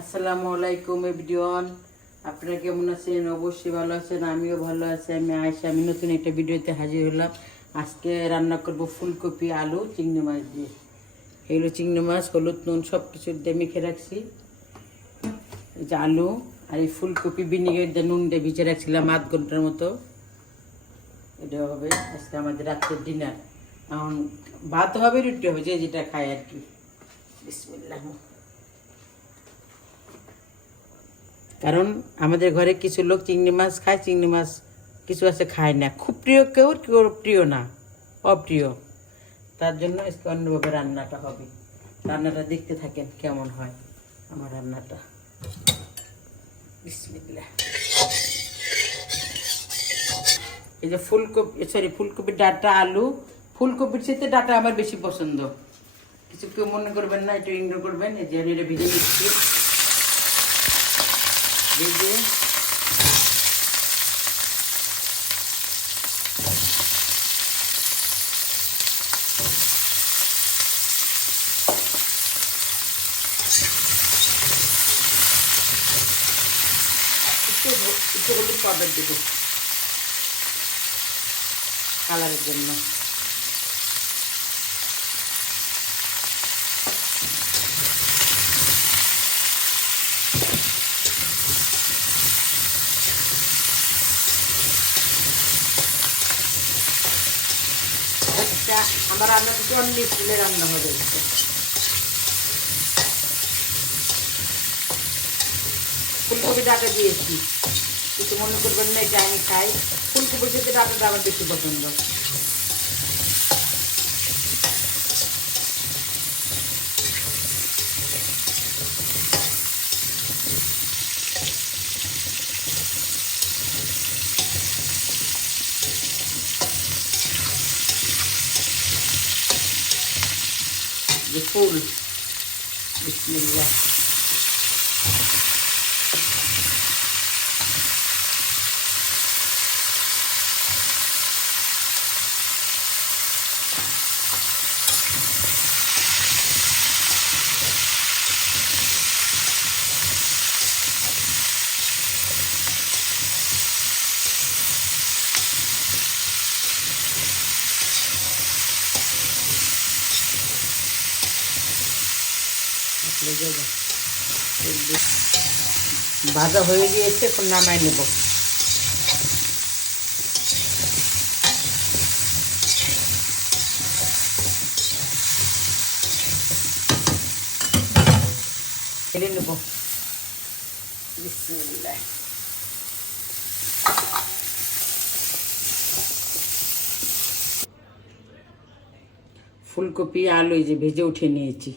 আসসালামু আলাইকুম এভরিওয়ান, আপনারা কেমন আছেন? অবশ্যই ভালো আছেন, আমিও ভালো আছি। আমি নতুন একটা ভিডিওতে হাজির হলাম। আজকে রান্না করব ফুলকপি, আলু, চিংড়ি মাছ দিয়ে। এগুলো চিংড়ি মাছ, হলুদ, নুন সব কিছু দিয়ে মেখে রাখছি। এই যে আলু আর এই ফুলকপি ভিনেগার দিয়ে নুন দিয়ে ভিজে রাখছিলাম 8 ঘন্টার মতো। এটা হবে আজকে আমাদের রাত্রের ডিনার। এখন ভাত হবে, রুটি হবে, যে যেটা খায় আর কি। বিসমিল্লাহ। কারণ আমাদের ঘরে কিছু লোক চিংড়ি মাছ খায়, চিংড়ি মাছ কিছু আছে খায় না, খুব প্রিয় কেউ, কেউ প্রিয় না, অপ্রিয়। তার জন্য আজকে অন্যভাবে রান্নাটা হবে। রান্নাটা দেখতে থাকেন কেমন হয় আমার রান্নাটা। বিসমিল্লাহ। এই যে ফুলকপির ডাঁটা, আলু, ফুলকপির সাথে ডাঁটা আমার বেশি পছন্দ। কিছু কেউ মনে করবেন না, একটু ইগনোর করবেন। এই যে আমি এটা ভিজে নিচ্ছি, ভেজে একটু হলুদ পাউডার দেব কালারের জন্য। আমার রান্নাটা অন্য স্কুলে রান্না হবে। ফুলকপি ডাঁটা দিয়েছি, কিছু মনে করবেন না, এটা আমি খাই। ফুলকপির সাথে ডাঁটাটা আমার বেশি পছন্দ। যে ফুল, বিসমিল্লাহ। ভাজা হয়ে গিয়েছে, এখন নামাই নেব। ঢেলে নেব। বিসমিল্লাহ। ফুলকপি, আলু এই যে ভেজে উঠে নিয়েছি।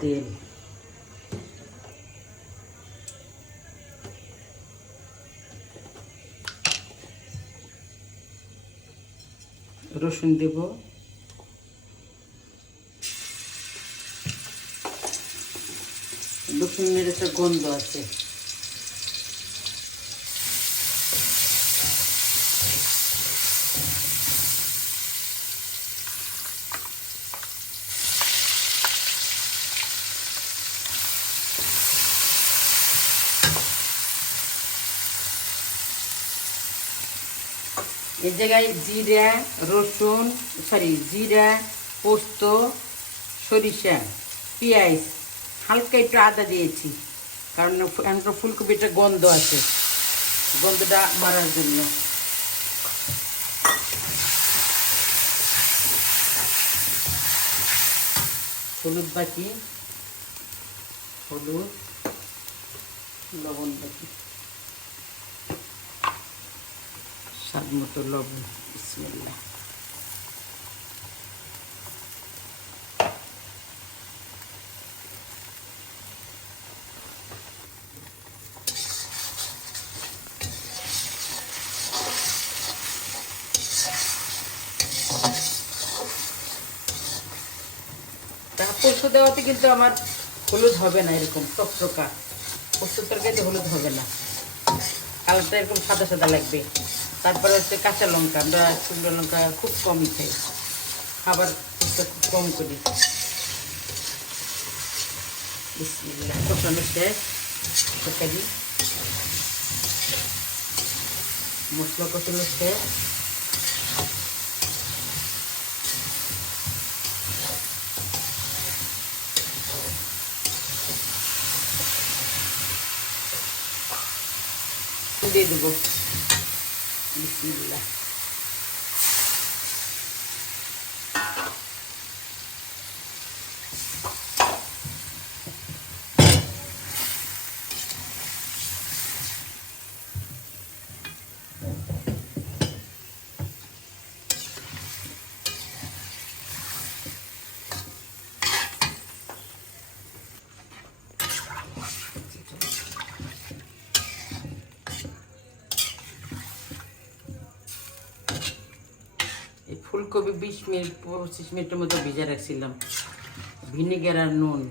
তেল, রসুন দেব, রসুনের একটা গন্ধ আছে। এই জায়গায় জিরা, রসুন, জিরা, পোস্ত, সরিষা, পেঁয়াজ, হালকা একটু আদা দিয়েছি, কারণ এখন ফুলকপিটা গন্ধ আছে, গন্ধটা মারার জন্য। হলুদ বাকি, হলুদ, লবণ বাকি, স্বাদ মতো লবণ। বিসমিল্লাহ। পোস্ত দেওয়াতে কিন্তু আমার হলুদ হবে না, এরকম টকটকা পোস্ত তরকারিতে হলুদ হবে না, কালারটা এরকম সাদা সাদা লাগবে। তারপরে হচ্ছে কাঁচা লঙ্কা, আমরা শুকনো লঙ্কা খুব কমই খাই, খাবার আঁচটা খুব কম করি। বিসমিল্লাহ, কষানো শেষ। তরকারি মশলা কষানো শেষ। দিয়ে দেবো। বিসমিল্লাহ, ফুলকপি 20 মিনিট 25 মিনিটের মতো ভিজে রাখছিলাম, ভিনেগার আর নুন।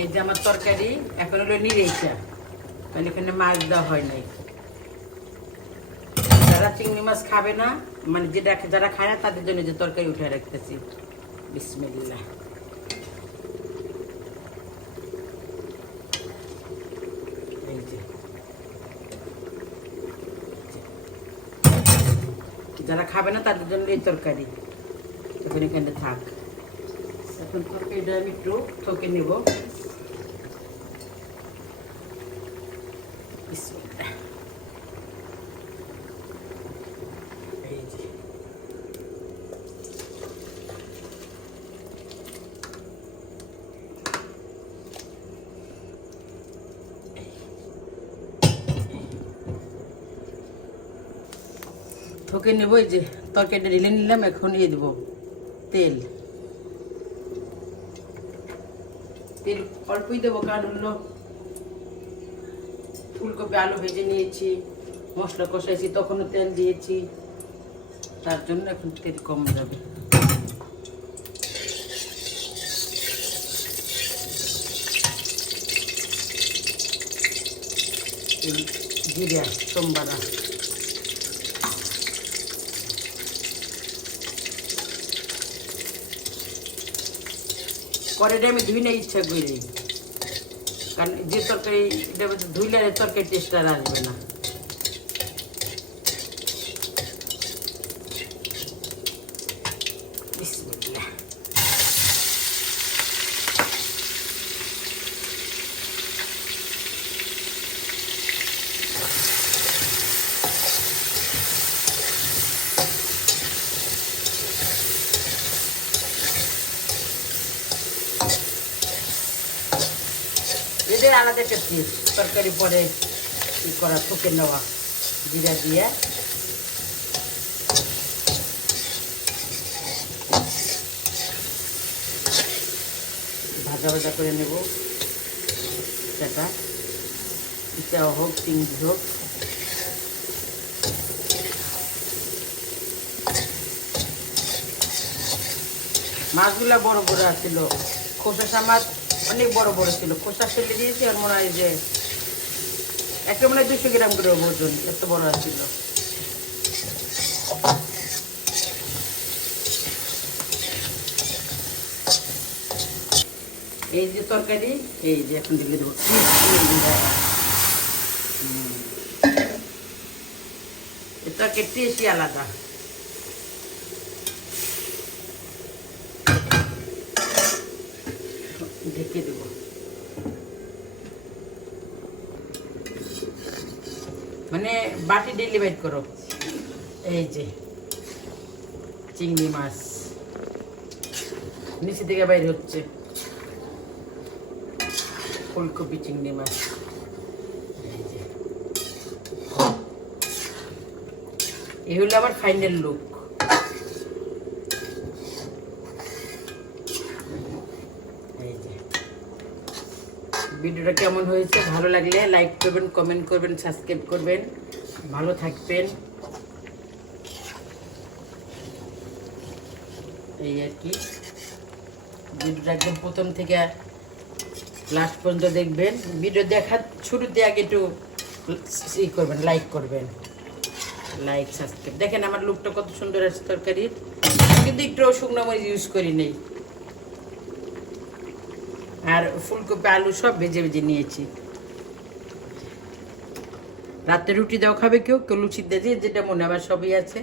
এই যে আমার তরকারি এখন হলো নিরেইচা, মানে এখানে মাছ দেওয়া হয় নাই। যারা চিংড়ি মাছ খাবে না, মানে যারা খায় না তাদের জন্য যে তরকারি উঠে রাখতেছি। বিসমিল্লাহ, যারা খাবে না তাদের জন্য এই তরকারি, তখন এখানে থাক। এখন তরকারিটা আমি একটু ঠকে নেব। ঠকে নেব। এই যে তরকারিটা ঢেলে নিলাম, এখন দিয়ে দেবো তেল। তেল অল্পই দেবো, কারণ হলো ফুলকপি আলু ভেজে নিয়েছি, মশলা কষাইছি, তখনও তেল দিয়েছি, তার জন্য এখন তেল কম যাবে। জিরা সোমবারা কড়াইটা আমি ধুই না ইচ্ছা করি, কারণ যে তরকারি ধুইলে তরকারি টেস্ট আর আসবে না। বিসমিল্লাহ, এদের আলাদা একটা টেস্ট। তরকারি পরে কি করা, ঠুকে নেওয়া, জিরা দিয়ে ভাজা ভাজা করে নেব। সেটা ইটাও হোক, চিংড়ি হোক। মাছগুলা বড় বড় ছিল, খোসা মাছ অনেক বড় বড় ছিল, খোসা ফেলে দিয়েছি। আর মনে হয় যে একটা মনে হয় 200 গ্রাম করে ওজন, এত বড় ছিল। এই যে তরকারি, এই যে এখন দিলে দেবো তরকারি, টেস্টই আলাদা। ঢেকে দেব। মানে বাটি ডেলিভারি করো। এই যে চিংড়ি মাছ নিচে থেকে বাইরে হচ্ছে, ফুলকপি চিংড়ি মাছ। এই হলো আমার ফাইনাল লুক। ভিডিওটা কেমন হয়েছে, ভালো লাগলে লাইক করবেন, কমেন্ট করবেন, সাবস্ক্রাইব করবেন। ভালো থাকবেন, এই আর কি। ভিডিওটা একদম প্রথম থেকে লাস্ট পর্যন্ত দেখবেন। ভিডিও দেখার শুরুতে আগে একটু করবেন, লাইক করবেন, লাইক সাবস্ক্রাইব। দেখেন আমার লুকটা কত সুন্দর আছে তরকারির, কিন্তু একটু শুকনো মরিচ ইউজ করি নেই। আর ফুলকপি আলু সব ভেজে ভেজে নিয়েছি। রাতে রুটি দাও খাবে কেউ, কেউ লুচি দিয়ে দিয়ে, যেটা মনে আবার সবই আছে।